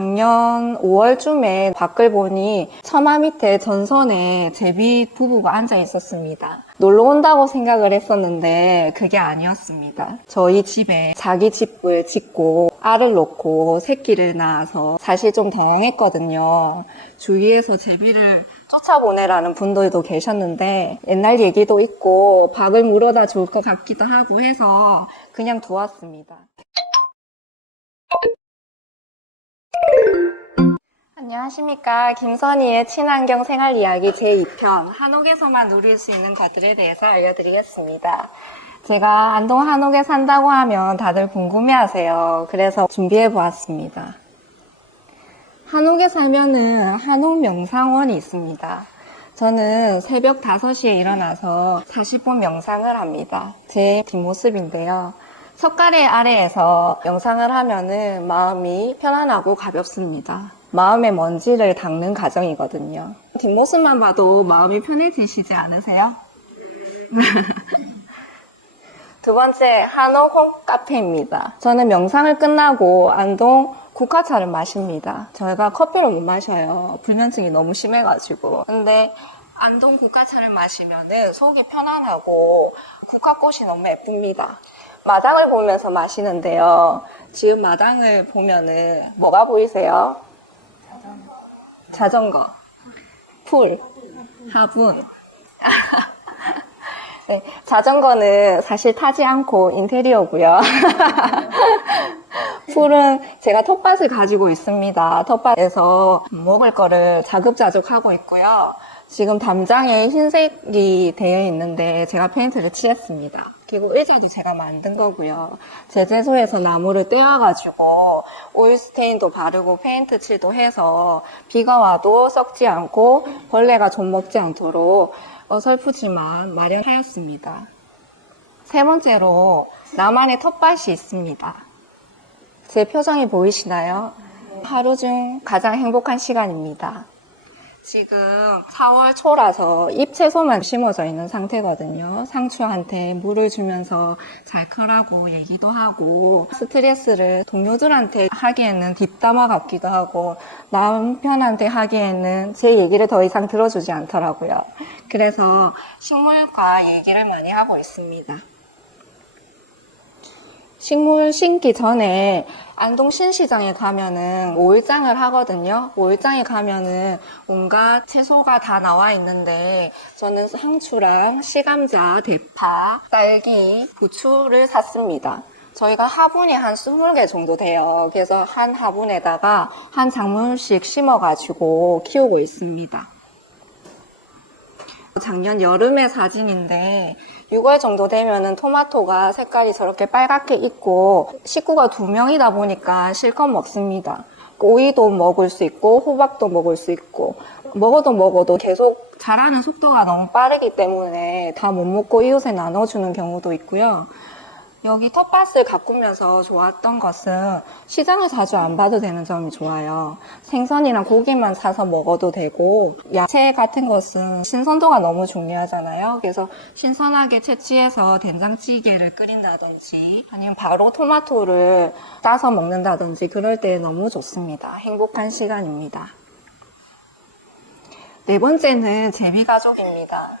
작년 5월쯤에 밖을 보니 처마 밑에 전선에 제비 부부가 앉아 있었습니다. 놀러 온다고 생각을 했었는데 그게 아니었습니다. 저희 집에 자기 집을 짓고 알을 놓고 새끼를 낳아서 사실 좀 당황했거든요. 주위에서 제비를 쫓아보내라는 분들도 계셨는데 옛날 얘기도 있고 박을 물어다 줄 것 같기도 하고 해서 그냥 두었습니다. 안녕하십니까. 김선희의 친환경 생활 이야기 제2편 한옥에서만 누릴 수 있는 것들에 대해서 알려드리겠습니다. 제가 안동 한옥에 산다고 하면 다들 궁금해하세요. 그래서 준비해보았습니다. 한옥에 살면은 한옥 명상원이 있습니다. 저는 새벽 5시에 일어나서 40분 명상을 합니다. 제 뒷모습인데요. 석가래 아래에서 명상을 하면은 마음이 편안하고 가볍습니다. 마음의 먼지를 닦는 과정이거든요. 뒷모습만 봐도 마음이 편해지시지 않으세요? 두 번째, 한옥 홈카페입니다. 저는 명상을 끝나고 안동 국화차를 마십니다. 저희가 커피를 못 마셔요. 불면증이 너무 심해가지고. 근데 안동 국화차를 마시면은 속이 편안하고 국화꽃이 너무 예쁩니다. 마당을 보면서 마시는데요. 지금 마당을 보면은 뭐가 보이세요? 자전거, 풀, 화분. 네, 자전거는 사실 타지 않고 인테리어고요. 풀은 제가 텃밭을 가지고 있습니다. 텃밭에서 먹을 거를 자급자족하고 있고요. 지금 담장에 흰색이 되어 있는데 제가 페인트를 칠했습니다. 그리고 의자도 제가 만든 거고요. 제재소에서 나무를 떼어가지고 오일 스테인도 바르고 페인트 칠도 해서 비가 와도 썩지 않고 벌레가 좀 먹지 않도록 어설프지만 마련하였습니다. 세 번째로 나만의 텃밭이 있습니다. 제 표정이 보이시나요? 하루 중 가장 행복한 시간입니다. 지금 4월 초라서 잎 채소만 심어져 있는 상태거든요. 상추한테 물을 주면서 잘 크라고 얘기도 하고 스트레스를 동료들한테 하기에는 뒷담화 같기도 하고 남편한테 하기에는 제 얘기를 더 이상 들어주지 않더라고요. 그래서 식물과 얘기를 많이 하고 있습니다. 식물 심기 전에 안동 신시장에 가면은 오일장을 하거든요. 오일장에 가면은 온갖 채소가 다 나와 있는데 저는 상추랑 시감자, 대파, 딸기, 부추를 샀습니다. 저희가 화분이 한 20개 정도 돼요. 그래서 한 화분에다가 한 작물씩 심어가지고 키우고 있습니다. 작년 여름의 사진인데 6월 정도 되면은 토마토가 색깔이 저렇게 빨갛게 있고 식구가 2명이다 보니까 실컷 먹습니다. 오이도 먹을 수 있고 호박도 먹을 수 있고 먹어도 계속 자라는 속도가 너무 빠르기 때문에 다 못 먹고 이웃에 나눠주는 경우도 있고요. 여기 텃밭을 가꾸면서 좋았던 것은 시장을 자주 안 봐도 되는 점이 좋아요. 생선이나 고기만 사서 먹어도 되고 야채 같은 것은 신선도가 너무 중요하잖아요. 그래서 신선하게 채취해서 된장찌개를 끓인다든지 아니면 바로 토마토를 따서 먹는다든지 그럴 때 너무 좋습니다. 행복한 시간입니다. 네 번째는 제비가족입니다.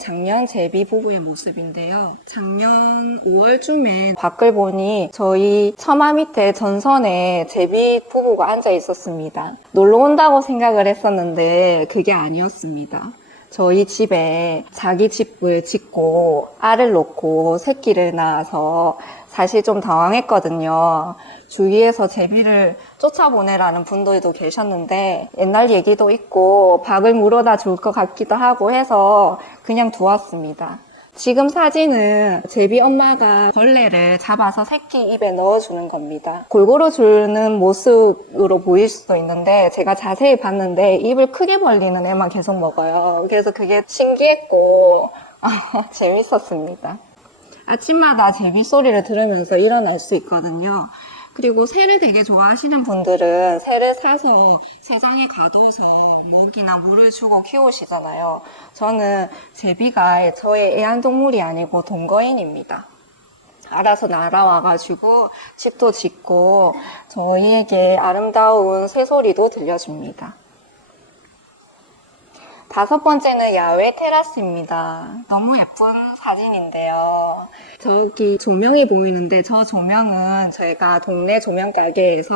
작년 제비 부부의 모습인데요. 작년 5월쯤에 밖을 보니 저희 처마 밑에 전선에 제비 부부가 앉아 있었습니다. 놀러 온다고 생각을 했었는데 그게 아니었습니다. 저희 집에 자기 집을 짓고 알을 놓고 새끼를 낳아서 사실 좀 당황했거든요. 주위에서 제비를 쫓아보내라는 분들도 계셨는데 옛날 얘기도 있고 박을 물어다 줄 것 같기도 하고 해서 그냥 두었습니다. 지금 사진은 제비 엄마가 벌레를 잡아서 새끼 입에 넣어주는 겁니다. 골고루 주는 모습으로 보일 수도 있는데 제가 자세히 봤는데 입을 크게 벌리는 애만 계속 먹어요. 그래서 그게 신기했고 재밌었습니다. 아침마다 제비 소리를 들으면서 일어날 수 있거든요. 그리고 새를 되게 좋아하시는 분들은 새를 사서 새장에 가둬서 먹이나 물을 주고 키우시잖아요. 저는 제비가 저의 애완동물이 아니고 동거인입니다. 알아서 날아와가지고 집도 짓고 저희에게 아름다운 새소리도 들려줍니다. 5번째는 야외 테라스입니다. 너무 예쁜 사진인데요. 저기 조명이 보이는데 저 조명은 저희가 동네 조명 가게에서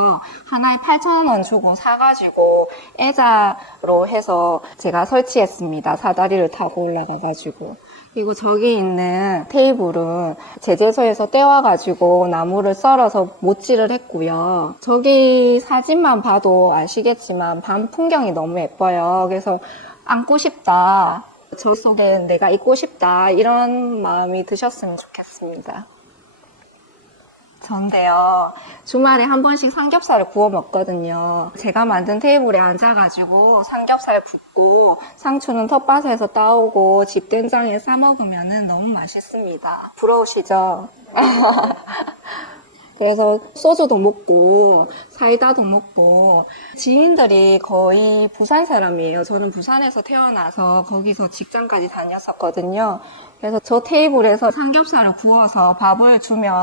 하나에 8,000원 주고 사가지고 애자로 해서 제가 설치했습니다. 사다리를 타고 올라가가지고. 그리고 저기 있는 테이블은 제재소에서 떼와가지고 나무를 썰어서 못질을 했고요. 저기 사진만 봐도 아시겠지만 밤 풍경이 너무 예뻐요. 그래서 안고 싶다, 저 속에 내가 있고 싶다, 이런 마음이 드셨으면 좋겠습니다. 전데요, 주말에 한 번씩 삼겹살을 구워 먹거든요. 제가 만든 테이블에 앉아가지고 삼겹살 굽고 상추는 텃밭에서 따오고 집된장에 싸먹으면 너무 맛있습니다. 부러우시죠? 그래서 소주도 먹고 사이다도 먹고, 지인들이 거의 부산 사람이에요. 저는 부산에서 태어나서 거기서 직장까지 다녔었거든요. 그래서 저 테이블에서 삼겹살을 구워서 밥을 주면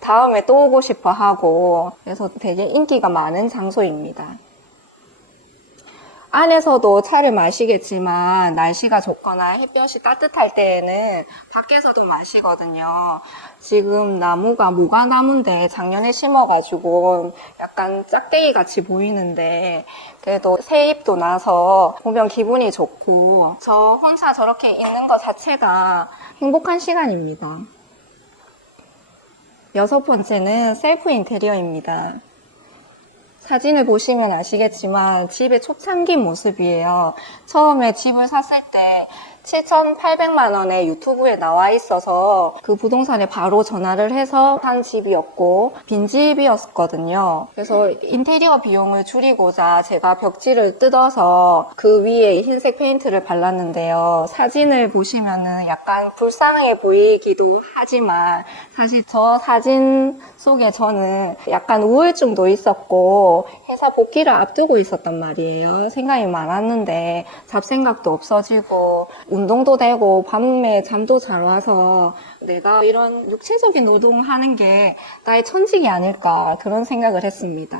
다음에 또 오고 싶어 하고, 그래서 되게 인기가 많은 장소입니다. 안에서도 차를 마시겠지만 날씨가 좋거나 햇볕이 따뜻할 때에는 밖에서도 마시거든요. 지금 나무가 모과나무인데 작년에 심어가지고 약간 짝대기 같이 보이는데 그래도 새 잎도 나서 보면 기분이 좋고, 저 혼자 저렇게 있는 것 자체가 행복한 시간입니다. 6번째는 셀프 인테리어입니다. 사진을 보시면 아시겠지만 집의 초창기 모습이에요. 처음에 집을 샀을 때 7,800만 원에 유튜브에 나와 있어서 그 부동산에 바로 전화를 해서 산 집이었고 빈집이었거든요. 그래서 인테리어 비용을 줄이고자 제가 벽지를 뜯어서 그 위에 흰색 페인트를 발랐는데요. 사진을 보시면은 약간 불쌍해 보이기도 하지만 사실 저 사진 속에 저는 약간 우울증도 있었고 회사 복귀를 앞두고 있었단 말이에요. 생각이 많았는데 잡생각도 없어지고 운동도 되고 밤에 잠도 잘 와서 내가 이런 육체적인 노동하는 게 나의 천직이 아닐까, 그런 생각을 했습니다.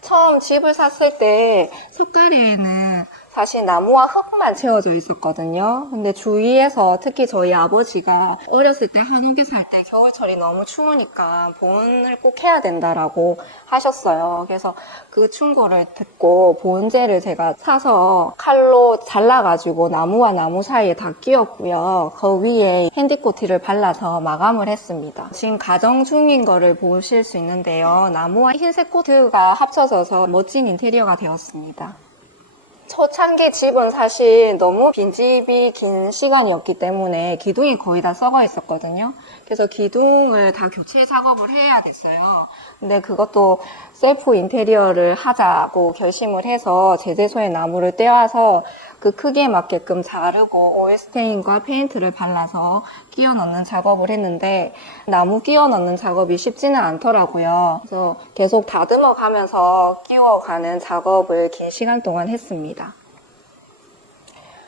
처음 집을 샀을 때 석가래에는 사실 나무와 흙만 채워져 있었거든요. 근데 주위에서 특히 저희 아버지가 어렸을 때 한옥에 살 때 겨울철이 너무 추우니까 보온을 꼭 해야 된다라고 하셨어요. 그래서 그 충고를 듣고 보온재를 제가 사서 칼로 잘라가지고 나무와 나무 사이에 다 끼웠고요. 그 위에 핸디코트를 발라서 마감을 했습니다. 지금 가정 중인 거를 보실 수 있는데요. 나무와 흰색 코트가 합쳐져서 멋진 인테리어가 되었습니다. 초창기 집은 사실 너무 빈집이 긴 시간이었기 때문에 기둥이 거의 다 썩어 있었거든요. 그래서 기둥을 다 교체 작업을 해야 됐어요. 근데 그것도 셀프 인테리어를 하자고 결심을 해서 제재소의 나무를 떼와서 그 크기에 맞게끔 자르고 오일스테인과 페인트를 발라서 끼워 넣는 작업을 했는데 나무 끼워 넣는 작업이 쉽지는 않더라고요. 그래서 계속 다듬어 가면서 끼워가는 작업을 긴 시간 동안 했습니다.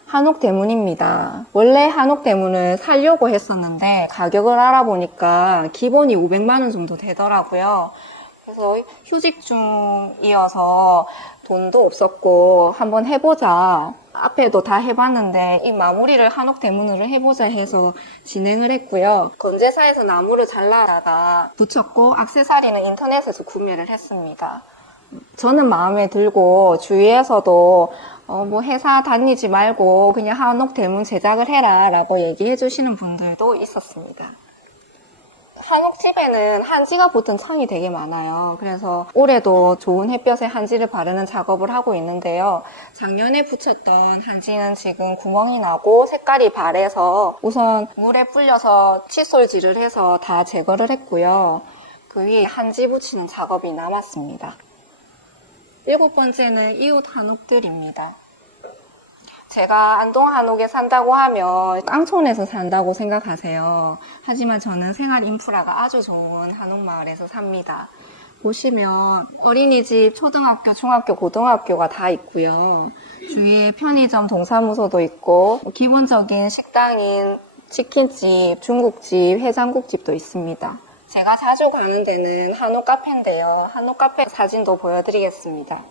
한옥 대문입니다. 원래 한옥 대문을 사려고 했었는데 가격을 알아보니까 기본이 500만 원 정도 되더라고요. 그래서 휴직 중이어서 돈도 없었고 한번 해보자. 앞에도 다 해봤는데 이 마무리를 한옥 대문으로 해보자 해서 진행을 했고요. 건재사에서 나무를 잘라다가 붙였고 액세서리는 인터넷에서 구매를 했습니다. 저는 마음에 들고 주위에서도 뭐 회사 다니지 말고 그냥 한옥 대문 제작을 해라 라고 얘기해 주시는 분들도 있었습니다. 한옥집에는 한지가 붙은 창이 되게 많아요. 그래서 올해도 좋은 햇볕에 한지를 바르는 작업을 하고 있는데요. 작년에 붙였던 한지는 지금 구멍이 나고 색깔이 바래서 우선 물에 불려서 칫솔질을 해서 다 제거를 했고요. 그 위에 한지 붙이는 작업이 남았습니다. 7번째는 이웃 한옥들입니다. 제가 안동 한옥에 산다고 하면 깡촌에서 산다고 생각하세요. 하지만 저는 생활 인프라가 아주 좋은 한옥마을에서 삽니다. 보시면 어린이집, 초등학교, 중학교, 고등학교가 다 있고요. 주위에 편의점, 동사무소도 있고 기본적인 식당인 치킨집, 중국집, 해장국집도 있습니다. 제가 자주 가는 데는 한옥 카페인데요. 한옥 카페 사진도 보여드리겠습니다.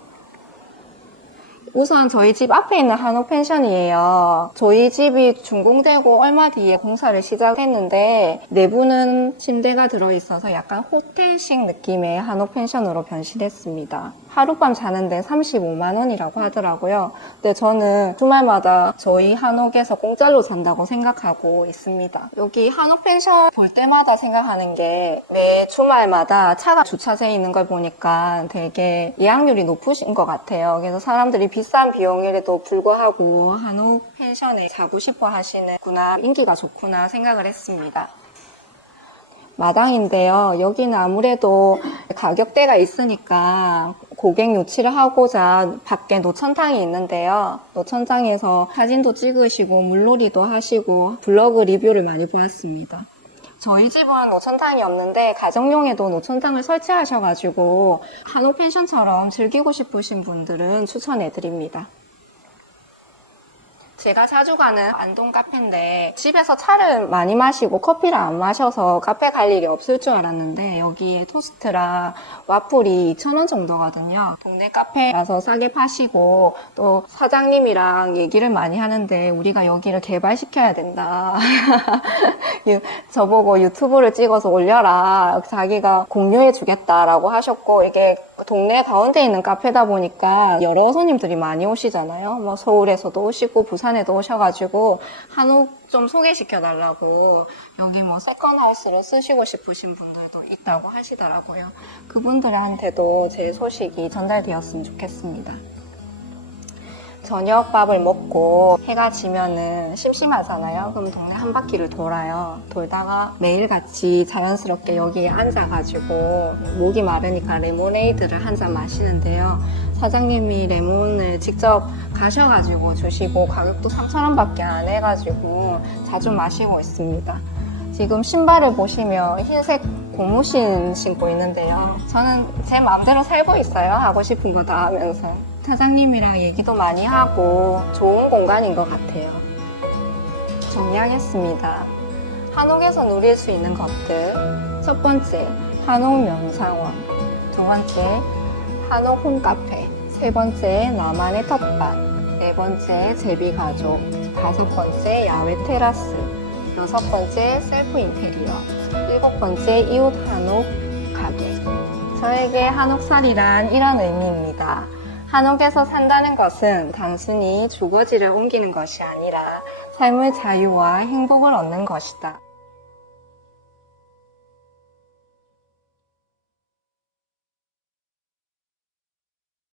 우선 저희 집 앞에 있는 한옥 펜션이에요. 저희 집이 준공되고 얼마 뒤에 공사를 시작했는데 내부는 침대가 들어있어서 약간 호텔식 느낌의 한옥 펜션으로 변신했습니다. 하룻밤 자는데 35만 원이라고 하더라고요. 근데 저는 주말마다 저희 한옥에서 공짜로 잔다고 생각하고 있습니다. 여기 한옥 펜션 볼 때마다 생각하는 게 매 주말마다 차가 주차돼 있는 걸 보니까 되게 예약률이 높으신 것 같아요. 그래서 사람들이 비싼 비용에도 불구하고 한옥 펜션에 자고 싶어 하시는구나, 인기가 좋구나 생각을 했습니다. 마당인데요. 여기는 아무래도 가격대가 있으니까 고객 유치를 하고자 밖에 노천탕이 있는데요. 노천탕에서 사진도 찍으시고 물놀이도 하시고 블로그 리뷰를 많이 보았습니다. 저희 집은 노천탕이 없는데 가정용에도 노천탕을 설치하셔가지고 한옥 펜션처럼 즐기고 싶으신 분들은 추천해드립니다. 제가 자주 가는 안동 카페인데 집에서 차를 많이 마시고 커피를 안 마셔서 카페 갈 일이 없을 줄 알았는데 여기에 토스트랑 와플이 2,000원 정도거든요. 동네 카페라서 싸게 파시고 또 사장님이랑 얘기를 많이 하는데 우리가 여기를 개발시켜야 된다. 저보고 유튜브를 찍어서 올려라. 자기가 공유해 주겠다라고 하셨고 이게 동네 가운데 있는 카페다 보니까 여러 손님들이 많이 오시잖아요. 뭐 서울에서도 오시고 부산에도 오셔가지고 한옥 좀 소개시켜 달라고 여기 뭐 세컨하우스로 쓰시고 싶으신 분들도 있다고 하시더라고요. 그분들한테도 제 소식이 전달되었으면 좋겠습니다. 저녁밥을 먹고 해가 지면은 심심하잖아요. 그럼 동네 한 바퀴를 돌아요. 돌다가 매일같이 자연스럽게 여기에 앉아가지고 목이 마르니까 레모네이드를 한 잔 마시는데요. 사장님이 레몬을 직접 가셔가지고 주시고 가격도 3,000원밖에 안 해가지고 자주 마시고 있습니다. 지금 신발을 보시면 흰색 고무신 신고 있는데요. 저는 제 마음대로 살고 있어요. 하고 싶은 거 다 하면서. 사장님이랑 얘기도 많이 하고 좋은 공간인 것 같아요. 정리하겠습니다. 한옥에서 누릴 수 있는 것들. 첫 번째, 한옥 명상원. 두 번째, 한옥 홈카페. 세 번째, 나만의 텃밭. 네 번째, 제비가족. 다섯 번째, 야외 테라스. 여섯 번째, 셀프 인테리어. 일곱 번째, 이웃 한옥 가게. 저에게 한옥살이란 이런 의미입니다. 한옥에서 산다는 것은 단순히 주거지를 옮기는 것이 아니라 삶의 자유와 행복을 얻는 것이다.